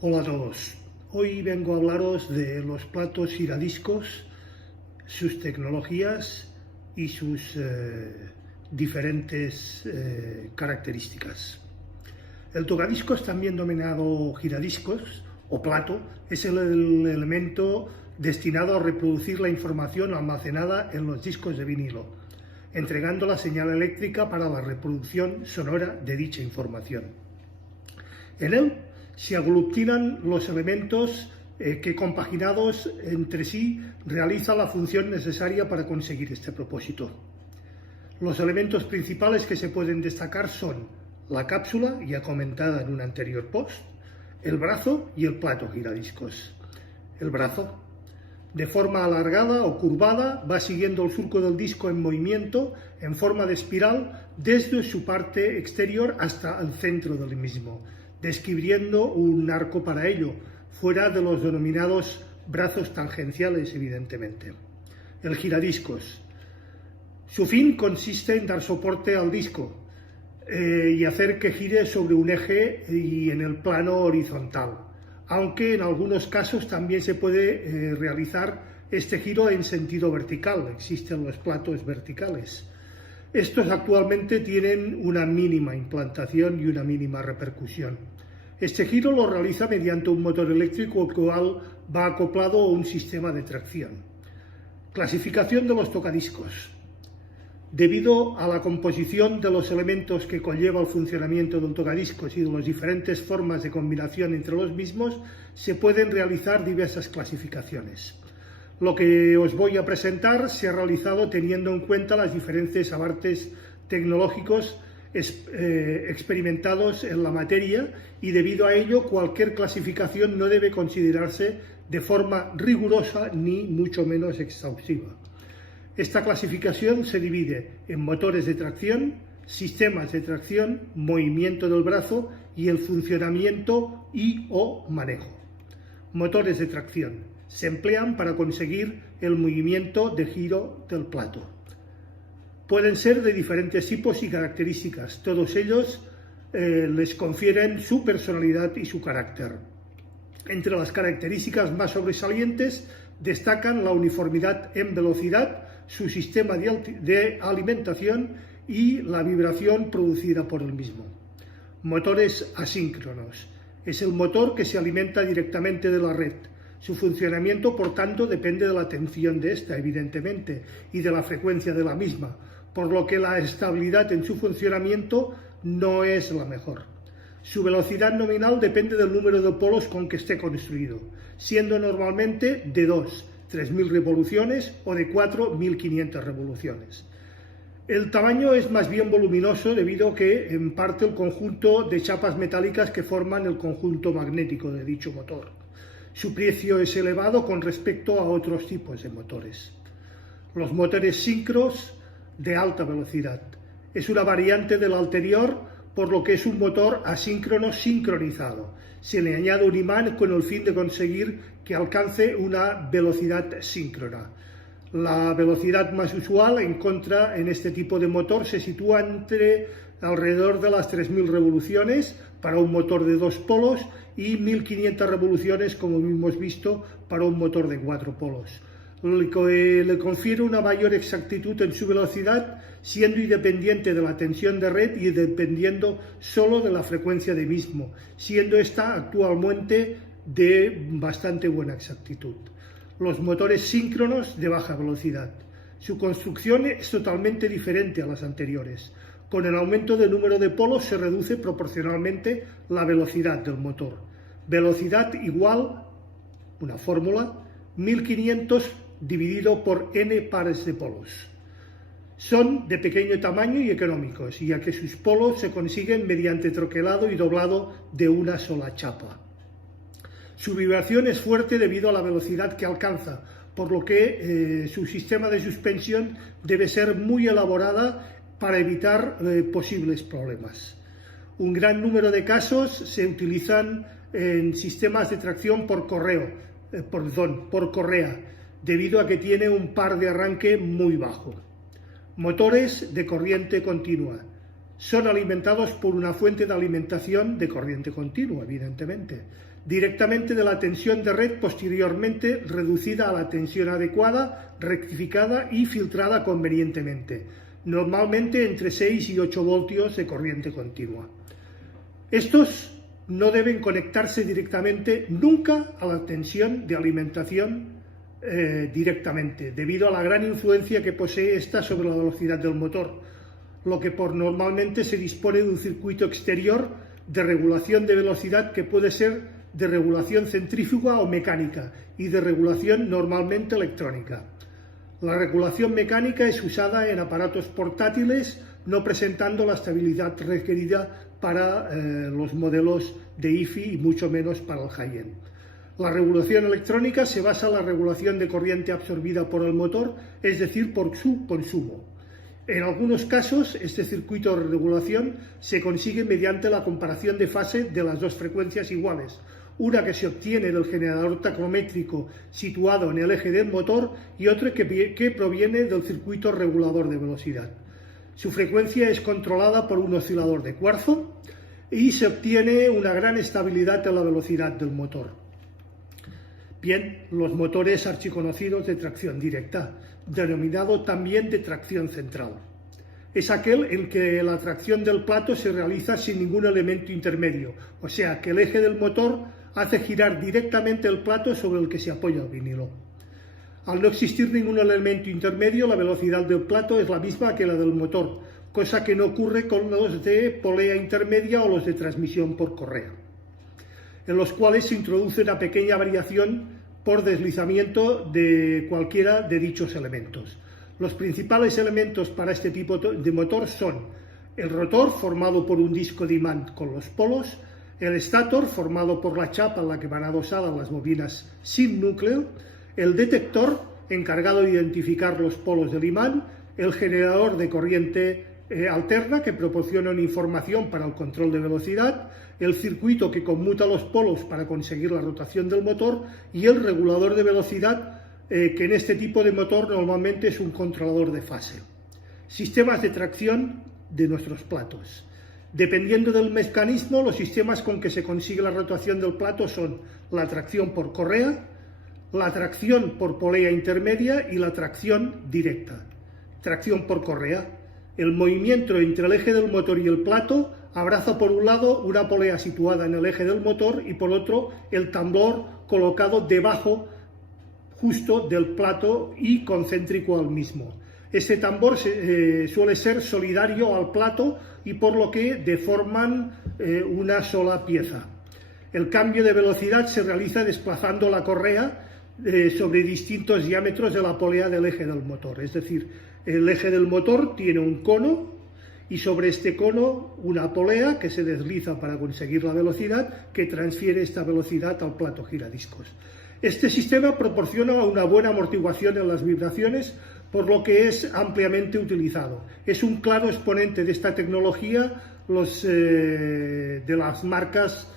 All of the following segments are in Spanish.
Hola a todos, hoy vengo a hablaros de los platos giradiscos, sus tecnologías y sus diferentes características. El tocadiscos, también denominado giradiscos o plato, es el elemento destinado a reproducir la información almacenada en los discos de vinilo, entregando la señal eléctrica para la reproducción sonora de dicha información. En él se aglutinan los elementos que, compaginados entre sí, realizan la función necesaria para conseguir este propósito. Los elementos principales que se pueden destacar son la cápsula, ya comentada en un anterior post, el brazo y el plato giradiscos. El brazo, de forma alargada o curvada, va siguiendo el surco del disco en movimiento en forma de espiral desde su parte exterior hasta el centro del mismo, describiendo un arco para ello, fuera de los denominados brazos tangenciales, evidentemente. El giradiscos. Su fin consiste en dar soporte al disco y hacer que gire sobre un eje y en el plano horizontal, aunque en algunos casos también se puede realizar este giro en sentido vertical. Existen los platos verticales. Estos actualmente tienen una mínima implantación y una mínima repercusión. Este giro lo realiza mediante un motor eléctrico, el cual va acoplado a un sistema de tracción. Clasificación de los tocadiscos. Debido a la composición de los elementos que conlleva el funcionamiento del tocadiscos y de las diferentes formas de combinación entre los mismos, se pueden realizar diversas clasificaciones. Lo que os voy a presentar se ha realizado teniendo en cuenta los diferentes avances tecnológicos experimentados en la materia, y debido a ello cualquier clasificación no debe considerarse de forma rigurosa ni mucho menos exhaustiva. Esta clasificación se divide en motores de tracción, sistemas de tracción, movimiento del brazo y el funcionamiento y/o manejo. Motores de tracción se emplean para conseguir el movimiento de giro del plato. Pueden ser de diferentes tipos y características, todos ellos les confieren su personalidad y su carácter. Entre las características más sobresalientes destacan la uniformidad en velocidad, su sistema de alimentación y la vibración producida por el mismo. Motores asíncronos. Es el motor que se alimenta directamente de la red. Su funcionamiento, por tanto, depende de la tensión de esta, evidentemente, y de la frecuencia de la misma, por lo que la estabilidad en su funcionamiento no es la mejor. Su velocidad nominal depende del número de polos con que esté construido, siendo normalmente de 3.000 revoluciones o de 1.500 revoluciones. El tamaño es más bien voluminoso debido a que, en parte, el conjunto de chapas metálicas que forman el conjunto magnético de dicho motor. Su precio es elevado con respecto a otros tipos de motores. Los motores síncronos de alta velocidad. Es una variante del anterior, por lo que es un motor asíncrono sincronizado. Se le añade un imán con el fin de conseguir que alcance una velocidad síncrona. La velocidad más usual en este tipo de motor se sitúa alrededor de las 3.000 revoluciones para un motor de 2 polos y 1.500 revoluciones, como hemos visto, para un motor de 4 polos. Lo que le confiere una mayor exactitud en su velocidad, siendo independiente de la tensión de red y dependiendo solo de la frecuencia de mismo, siendo esta actualmente de bastante buena exactitud. Los motores síncronos de baja velocidad. Su construcción es totalmente diferente a las anteriores. Con el aumento del número de polos se reduce proporcionalmente la velocidad del motor. Velocidad igual, una fórmula, 1.500 dividido por n pares de polos. Son de pequeño tamaño y económicos, ya que sus polos se consiguen mediante troquelado y doblado de una sola chapa. Su vibración es fuerte debido a la velocidad que alcanza, por lo que su sistema de suspensión debe ser muy elaborada para evitar posibles problemas. Un gran número de casos se utilizan en sistemas de tracción por correa, debido a que tiene un par de arranque muy bajo. Motores de corriente continua. son alimentados por una fuente de alimentación de corriente continua, evidentemente, directamente de la tensión de red posteriormente reducida a la tensión adecuada, rectificada y filtrada convenientemente, normalmente entre 6 y 8 voltios de corriente continua. Estos no deben conectarse directamente nunca a la tensión de alimentación directamente, debido a la gran influencia que posee esta sobre la velocidad del motor, lo que normalmente se dispone de un circuito exterior de regulación de velocidad que puede ser de regulación centrífuga o mecánica y de regulación normalmente electrónica. La regulación mecánica es usada en aparatos portátiles, no presentando la estabilidad requerida para los modelos de IFI y mucho menos para el high-end. La regulación electrónica se basa en la regulación de corriente absorbida por el motor, es decir, por su consumo. En algunos casos, este circuito de regulación se consigue mediante la comparación de fase de las dos frecuencias iguales, una que se obtiene del generador tacométrico situado en el eje del motor y otra que proviene del circuito regulador de velocidad. Su frecuencia es controlada por un oscilador de cuarzo y se obtiene una gran estabilidad en la velocidad del motor. Bien, los motores archiconocidos de tracción directa, denominado también de tracción central. Es aquel en que la tracción del plato se realiza sin ningún elemento intermedio, o sea que el eje del motor hace girar directamente el plato sobre el que se apoya el vinilo. Al no existir ningún elemento intermedio, la velocidad del plato es la misma que la del motor, cosa que no ocurre con los de polea intermedia o los de transmisión por correa, en los cuales se introduce una pequeña variación por deslizamiento de cualquiera de dichos elementos. Los principales elementos para este tipo de motor son el rotor, formado por un disco de imán con los polos, el estator, formado por la chapa en la que van adosadas las bobinas sin núcleo, el detector, encargado de identificar los polos del imán, el generador de corriente alterna, que proporciona una información para el control de velocidad, el circuito que conmuta los polos para conseguir la rotación del motor y el regulador de velocidad, que en este tipo de motor normalmente es un controlador de fase. Sistemas de tracción de nuestros platos. Dependiendo del mecanismo, los sistemas con que se consigue la rotación del plato son la tracción por correa, la tracción por polea intermedia y la tracción directa. Tracción por correa. El movimiento entre el eje del motor y el plato abraza por un lado una polea situada en el eje del motor y por otro el tambor colocado debajo justo del plato y concéntrico al mismo. Ese tambor suele ser solidario al plato y por lo que deforman una sola pieza. El cambio de velocidad se realiza desplazando la correa sobre distintos diámetros de la polea del eje del motor. Es decir, el eje del motor tiene un cono y sobre este cono una polea que se desliza para conseguir la velocidad que transfiere esta velocidad al plato giradiscos. Este sistema proporciona una buena amortiguación en las vibraciones, por lo que es ampliamente utilizado. Es un claro exponente de esta tecnología de las marcas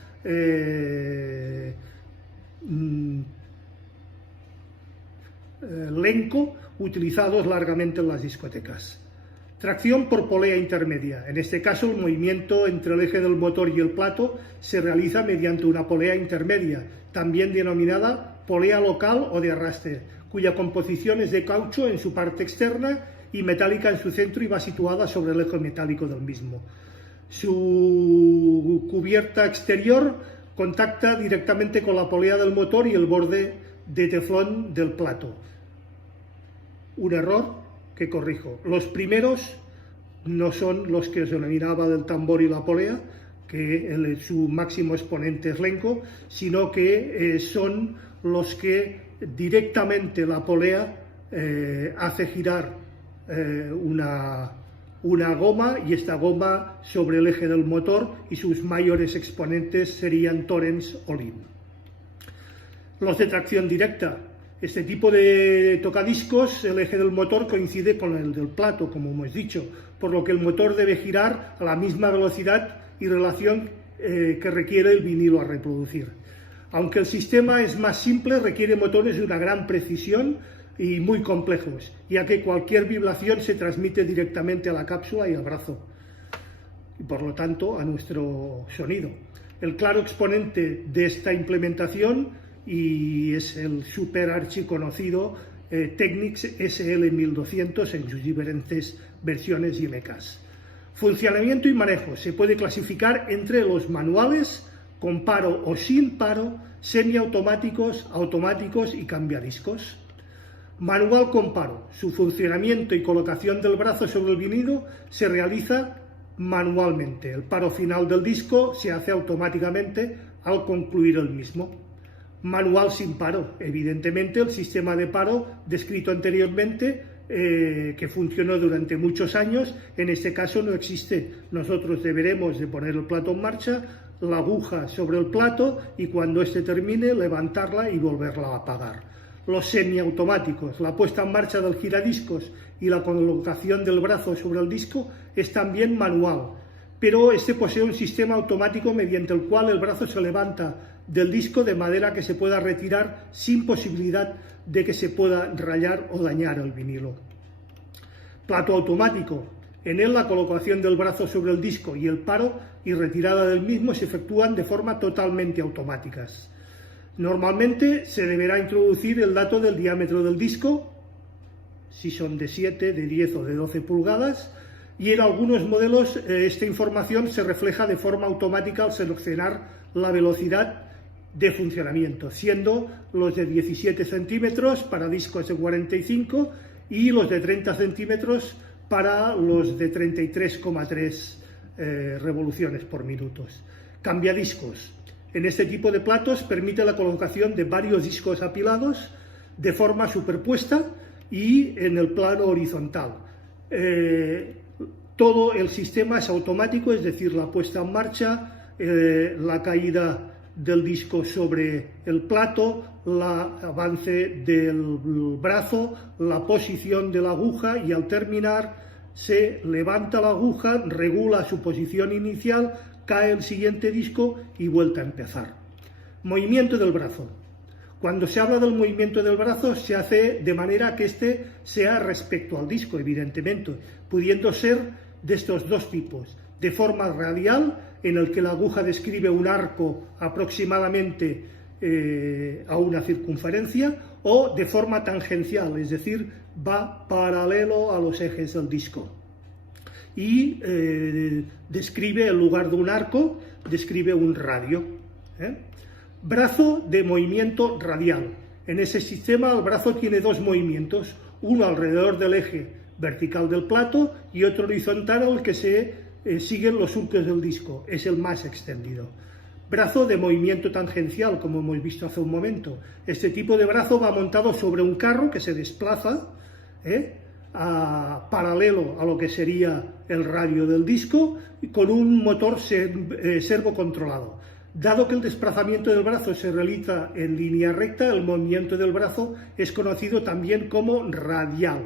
Lenco, utilizados largamente en las discotecas. Tracción por polea intermedia. En este caso, el movimiento entre el eje del motor y el plato se realiza mediante una polea intermedia, también denominada polea local o de arrastre, cuya composición es de caucho en su parte externa y metálica en su centro y va situada sobre el eje metálico del mismo. Su cubierta exterior contacta directamente con la polea del motor y el borde de teflón del plato. Un error que corrijo. Los primeros no son los que os denominaba del tambor y la polea, que su máximo exponente es Lenco, sino que son los que directamente la polea hace girar una goma, y esta goma sobre el eje del motor, y sus mayores exponentes serían Torrens o Lim. Los de tracción directa. Este tipo de tocadiscos, el eje del motor coincide con el del plato, como hemos dicho, por lo que el motor debe girar a la misma velocidad y relación que requiere el vinilo a reproducir. Aunque el sistema es más simple, requiere motores de una gran precisión y muy complejos, ya que cualquier vibración se transmite directamente a la cápsula y al brazo. y por lo tanto a nuestro sonido. El claro exponente de esta implementación y es el super archiconocido Technics SL1200 en sus diferentes versiones y MKs. Funcionamiento y manejo. Se puede clasificar entre los manuales, con paro o sin paro, semiautomáticos, automáticos y cambiadiscos. Manual con paro. Su funcionamiento y colocación del brazo sobre el vinilo se realiza manualmente. El paro final del disco se hace automáticamente al concluir el mismo. Manual sin paro. Evidentemente, el sistema de paro descrito anteriormente, que funcionó durante muchos años, en este caso no existe. Nosotros deberemos de poner el plato en marcha, la aguja sobre el plato y cuando éste termine levantarla y volverla a apagar. Los semiautomáticos, la puesta en marcha del giradiscos y la colocación del brazo sobre el disco es también manual, pero este posee un sistema automático mediante el cual el brazo se levanta del disco de manera que se pueda retirar sin posibilidad de que se pueda rayar o dañar el vinilo. Plato automático. En él la colocación del brazo sobre el disco y el paro y retirada del mismo se efectúan de forma totalmente automáticas. Normalmente se deberá introducir el dato del diámetro del disco, si son de 7, de 10 o de 12 pulgadas, y en algunos modelos esta información se refleja de forma automática al seleccionar la velocidad de funcionamiento, siendo los de 17 centímetros para discos de 45 y los de 30 centímetros para los de 33,3 revoluciones por minuto. Cambiadiscos. En este tipo de platos permite la colocación de varios discos apilados de forma superpuesta y en el plano horizontal. Todo el sistema es automático, es decir, la puesta en marcha, la caída del disco sobre el plato, el avance del brazo, la posición de la aguja y al terminar se levanta la aguja, regula su posición inicial, cae el siguiente disco y vuelta a empezar. Movimiento del brazo. Cuando se habla del movimiento del brazo se hace de manera que éste sea respecto al disco, evidentemente, pudiendo ser de estos dos tipos. De forma radial, en el que la aguja describe un arco aproximadamente a una circunferencia, o de forma tangencial, es decir, va paralelo a los ejes del disco. Y describe, en lugar de un arco, describe un radio. Brazo de movimiento radial. En ese sistema el brazo tiene dos movimientos, uno alrededor del eje vertical del plato y otro horizontal al que se siguen los surcos del disco, es el más extendido. Brazo de movimiento tangencial, como hemos visto hace un momento. Este tipo de brazo va montado sobre un carro que se desplaza, paralelo a lo que sería el radio del disco, con un motor servocontrolado. Dado que el desplazamiento del brazo se realiza en línea recta, el movimiento del brazo es conocido también como radial.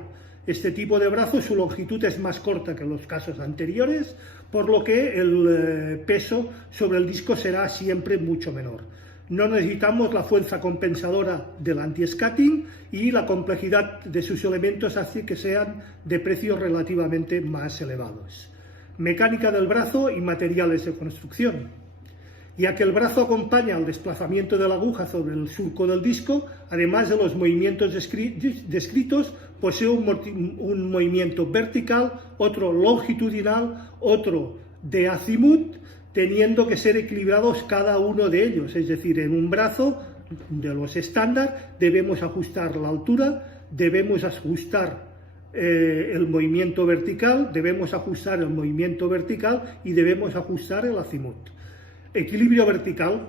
Este tipo de brazo, su longitud es más corta que en los casos anteriores, por lo que el peso sobre el disco será siempre mucho menor. No necesitamos la fuerza compensadora del anti-scatting y la complejidad de sus elementos hace que sean de precios relativamente más elevados. Mecánica del brazo y materiales de construcción. Ya que el brazo acompaña al desplazamiento de la aguja sobre el surco del disco, además de los movimientos descritos, posee un movimiento vertical, otro longitudinal, otro de azimut, teniendo que ser equilibrados cada uno de ellos. Es decir, en un brazo de los estándar debemos ajustar la altura, debemos ajustar el movimiento vertical, debemos ajustar el movimiento vertical y debemos ajustar el azimut. Equilibrio vertical.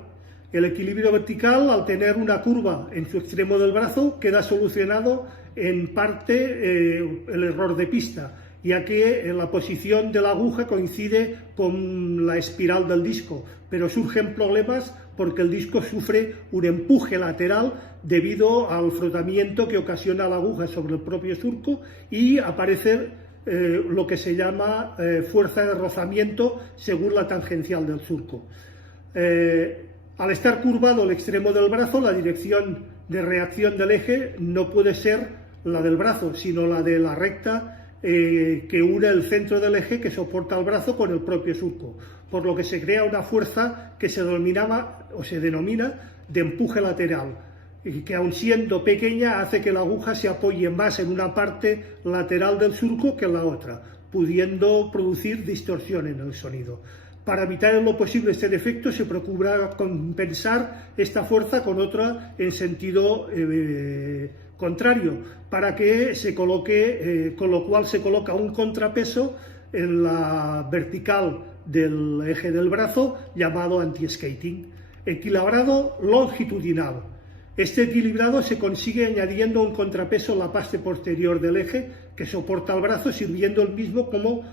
El equilibrio vertical, al tener una curva en su extremo del brazo, queda solucionado en parte el error de pista, ya que la posición de la aguja coincide con la espiral del disco, pero surgen problemas porque el disco sufre un empuje lateral debido al frotamiento que ocasiona la aguja sobre el propio surco y aparece lo que se llama fuerza de rozamiento según la tangencial del surco. Al estar curvado el extremo del brazo, la dirección de reacción del eje no puede ser la del brazo, sino la de la recta que une el centro del eje que soporta el brazo con el propio surco, por lo que se crea una fuerza que se denomina de empuje lateral, y que aun siendo pequeña hace que la aguja se apoye más en una parte lateral del surco que en la otra, pudiendo producir distorsión en el sonido. Para evitar en lo posible este defecto se procura compensar esta fuerza con otra en sentido contrario, para que se coloque, con lo cual se coloca un contrapeso en la vertical del eje del brazo llamado anti-skating. Equilibrado longitudinal. Este equilibrado se consigue añadiendo un contrapeso en la parte posterior del eje que soporta el brazo, sirviendo el mismo como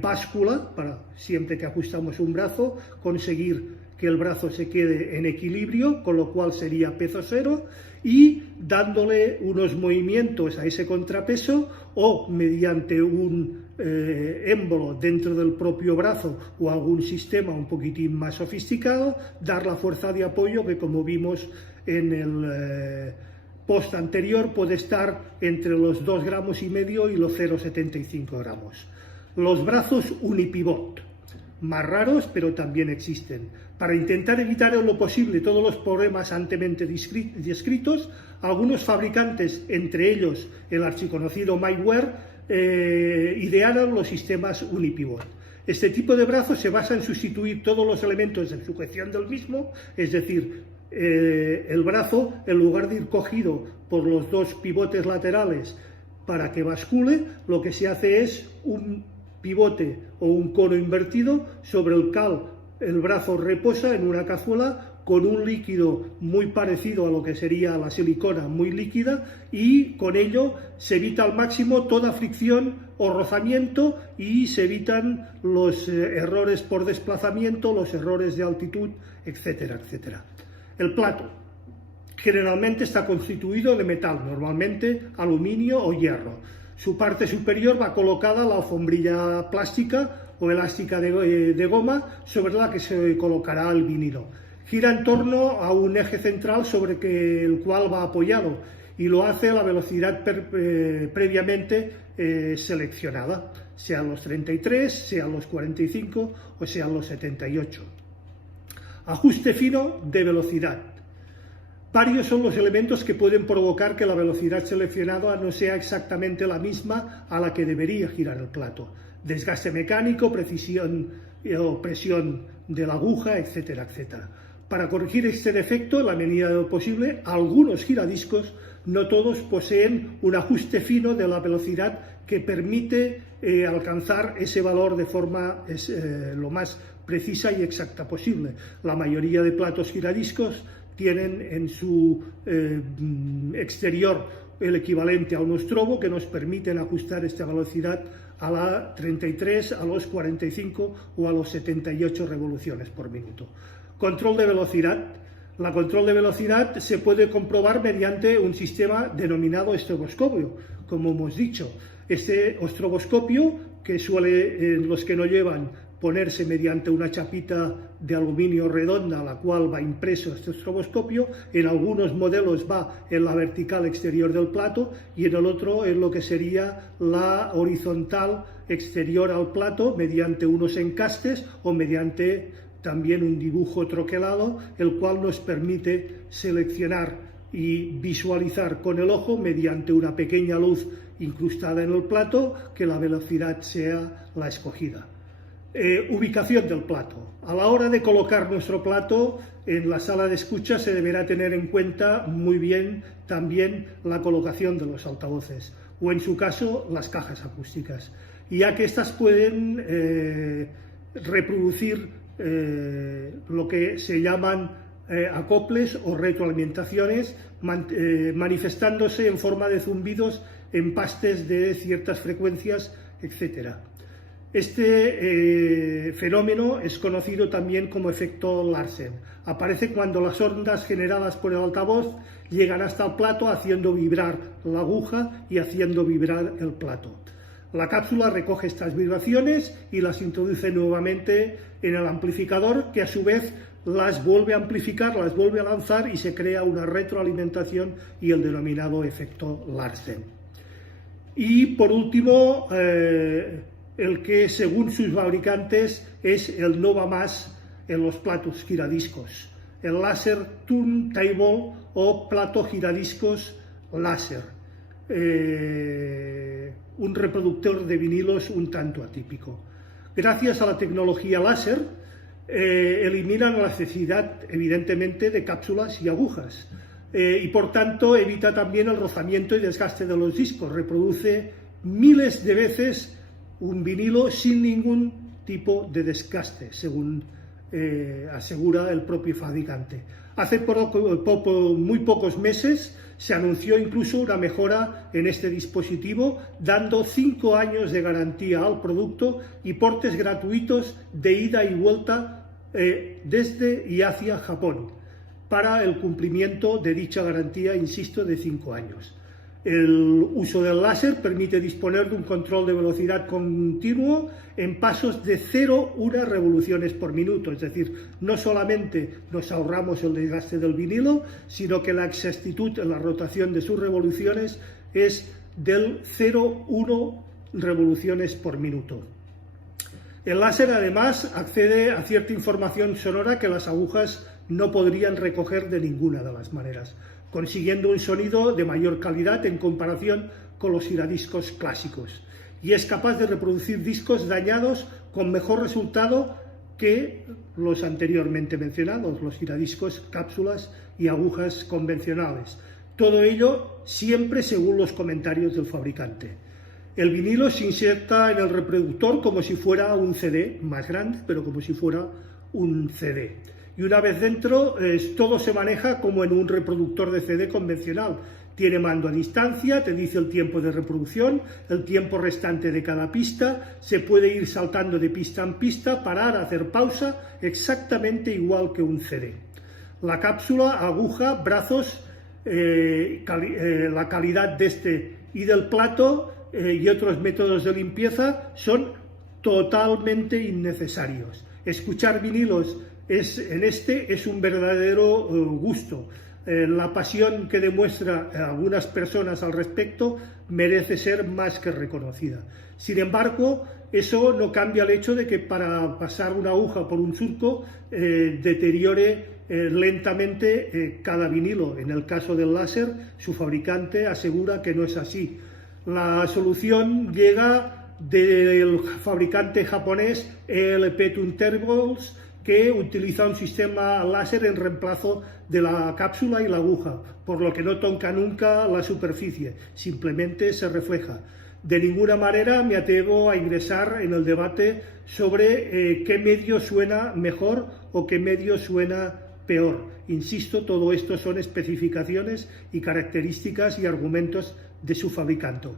báscula para, siempre que ajustamos un brazo, conseguir que el brazo se quede en equilibrio, con lo cual sería peso cero, y dándole unos movimientos a ese contrapeso o mediante un émbolo dentro del propio brazo o algún sistema un poquitín más sofisticado, dar la fuerza de apoyo que, como vimos en el post anterior, puede estar entre los 2,5 gramos y los 0,75 gramos. Los brazos unipivot, más raros pero también existen. Para intentar evitar en lo posible todos los problemas anteriormente descritos, algunos fabricantes, entre ellos el archiconocido Micware, idearon los sistemas unipivot. Este tipo de brazo se basa en sustituir todos los elementos de sujeción del mismo, es decir, el brazo, en lugar de ir cogido por los dos pivotes laterales para que bascule, lo que se hace es un pivote o un cono invertido sobre el cual el brazo reposa en una cazuela con un líquido muy parecido a lo que sería la silicona, muy líquida, y con ello se evita al máximo toda fricción o rozamiento y se evitan los errores por desplazamiento, los errores de altitud, etcétera, etcétera. El plato generalmente está constituido de metal, normalmente aluminio o hierro. Su parte superior va colocada la alfombrilla plástica o elástica de goma sobre la que se colocará el vinilo. Gira en torno a un eje central sobre el cual va apoyado y lo hace a la velocidad previamente seleccionada, sean los 33, sean los 45 o sean los 78. Ajuste fino de velocidad. Varios son los elementos que pueden provocar que la velocidad seleccionada no sea exactamente la misma a la que debería girar el plato. Desgaste mecánico, precisión o presión de la aguja, etcétera, etcétera. Para corregir este defecto, en la medida de lo posible, algunos giradiscos, no todos, poseen un ajuste fino de la velocidad que permite alcanzar ese valor de forma lo más precisa y exacta posible. La mayoría de platos giradiscos tienen en su exterior el equivalente a un ostrobo que nos permiten ajustar esta velocidad a la 33, a los 45 o a los 78 revoluciones por minuto. Control de velocidad. La control de velocidad se puede comprobar mediante un sistema denominado estroboscopio, como hemos dicho. Este estroboscopio, que suele, los que no llevan, ponerse mediante una chapita de aluminio redonda a la cual va impreso este estroboscopio, en algunos modelos va en la vertical exterior del plato y en el otro en lo que sería la horizontal exterior al plato mediante unos encastes o mediante también un dibujo troquelado, el cual nos permite seleccionar y visualizar con el ojo mediante una pequeña luz incrustada en el plato que la velocidad sea la escogida. Ubicación del plato. A la hora de colocar nuestro plato en la sala de escucha se deberá tener en cuenta muy bien también la colocación de los altavoces o en su caso las cajas acústicas, ya que estas pueden reproducir lo que se llaman acoples o retroalimentaciones, manifestándose en forma de zumbidos, empastes de ciertas frecuencias, etc. Este fenómeno es conocido también como efecto Larsen. Aparece cuando las ondas generadas por el altavoz llegan hasta el plato haciendo vibrar la aguja y haciendo vibrar el plato. La cápsula recoge estas vibraciones y las introduce nuevamente en el amplificador, que a su vez las vuelve a amplificar, las vuelve a lanzar y se crea una retroalimentación y el denominado efecto Larsen. Y por último, el que según sus fabricantes es el no va más en los platos giradiscos, el láser turntable o plato giradiscos láser, un reproductor de vinilos un tanto atípico. Gracias a la tecnología láser eliminan la necesidad evidentemente de cápsulas y agujas y por tanto evita también el rozamiento y desgaste de los discos, reproduce miles de veces un vinilo sin ningún tipo de desgaste, según asegura el propio fabricante. Hace muy pocos meses se anunció incluso una mejora en este dispositivo, dando 5 años de garantía al producto y portes gratuitos de ida y vuelta desde y hacia Japón, para el cumplimiento de dicha garantía, insisto, de 5 años. El uso del láser permite disponer de un control de velocidad continuo en pasos de 0,1 revoluciones por minuto, es decir, no solamente nos ahorramos el desgaste del vinilo, sino que la exactitud en la rotación de sus revoluciones es del 0,1 revoluciones por minuto. El láser además accede a cierta información sonora que las agujas no podrían recoger de ninguna de las maneras, consiguiendo un sonido de mayor calidad en comparación con los giradiscos clásicos, y es capaz de reproducir discos dañados con mejor resultado que los anteriormente mencionados, los giradiscos, cápsulas y agujas convencionales. Todo ello siempre según los comentarios del fabricante. El vinilo se inserta en el reproductor como si fuera un CD, más grande, pero como si fuera un CD. Y una vez dentro, todo se maneja como en un reproductor de CD convencional. Tiene mando a distancia, te dice el tiempo de reproducción, el tiempo restante de cada pista, se puede ir saltando de pista en pista, parar, hacer pausa, exactamente igual que un CD. La cápsula, aguja, brazos, la calidad de este y del plato y otros métodos de limpieza son totalmente innecesarios. Escuchar vinilos es un verdadero gusto. La pasión que demuestra algunas personas al respecto merece ser más que reconocida. Sin embargo, eso no cambia el hecho de que para pasar una aguja por un surco deteriore lentamente cada vinilo. En el caso del láser, su fabricante asegura que no es así. La solución llega del fabricante japonés ELP Turntables, que utiliza un sistema láser en reemplazo de la cápsula y la aguja, por lo que no toca nunca la superficie, simplemente se refleja. De ninguna manera me atrevo a ingresar en el debate sobre qué medio suena mejor o qué medio suena peor. Insisto, todo esto son especificaciones y características y argumentos de su fabricante.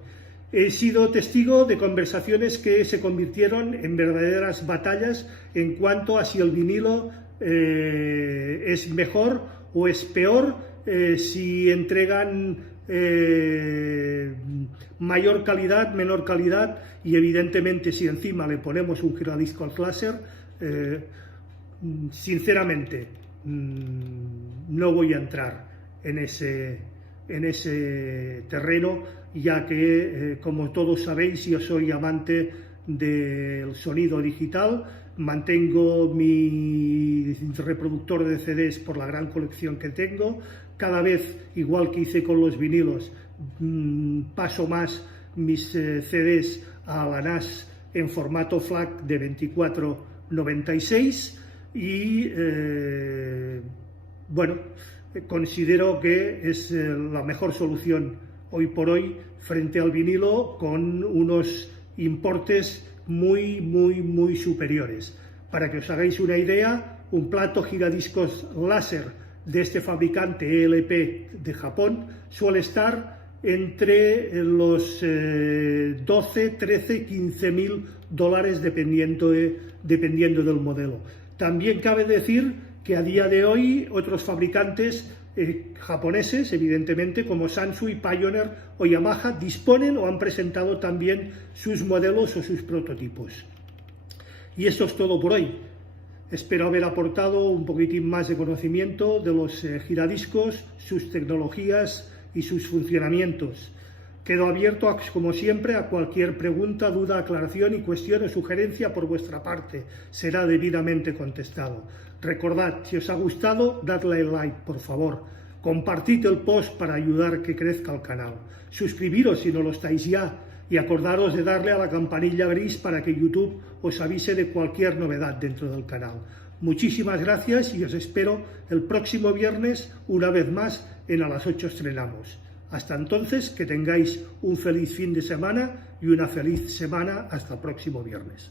He sido testigo de conversaciones que se convirtieron en verdaderas batallas en cuanto a si el vinilo es mejor o es peor, si entregan mayor calidad, menor calidad, y evidentemente si encima le ponemos un giradiscos láser, sinceramente no voy a entrar en ese terreno, ya que, como todos sabéis, yo soy amante del sonido digital, mantengo mi reproductor de CDs por la gran colección que tengo. Cada vez, igual que hice con los vinilos, paso más mis CDs a la NAS en formato FLAC de 2496 y, bueno, considero que es la mejor solución hoy por hoy frente al vinilo, con unos importes muy superiores. Para que os hagáis una idea, un plato giradiscos láser de este fabricante ELP de Japón suele estar entre los 12, 13, 15 mil dólares dependiendo del modelo. También cabe decir que a día de hoy otros fabricantes japoneses, evidentemente, como Sansui, Pioneer o Yamaha, disponen o han presentado también sus modelos o sus prototipos. Y esto es todo por hoy. Espero haber aportado un poquitín más de conocimiento de los giradiscos, sus tecnologías y sus funcionamientos. Quedo abierto, como siempre, a cualquier pregunta, duda, aclaración y cuestión o sugerencia por vuestra parte. Será debidamente contestado. Recordad, si os ha gustado, dadle like, por favor. Compartid el post para ayudar a que crezca el canal. Suscribiros si no lo estáis ya y acordaros de darle a la campanilla gris para que YouTube os avise de cualquier novedad dentro del canal. Muchísimas gracias y os espero el próximo viernes, una vez más, en A las 8 estrenamos. Hasta entonces, que tengáis un feliz fin de semana y una feliz semana hasta el próximo viernes.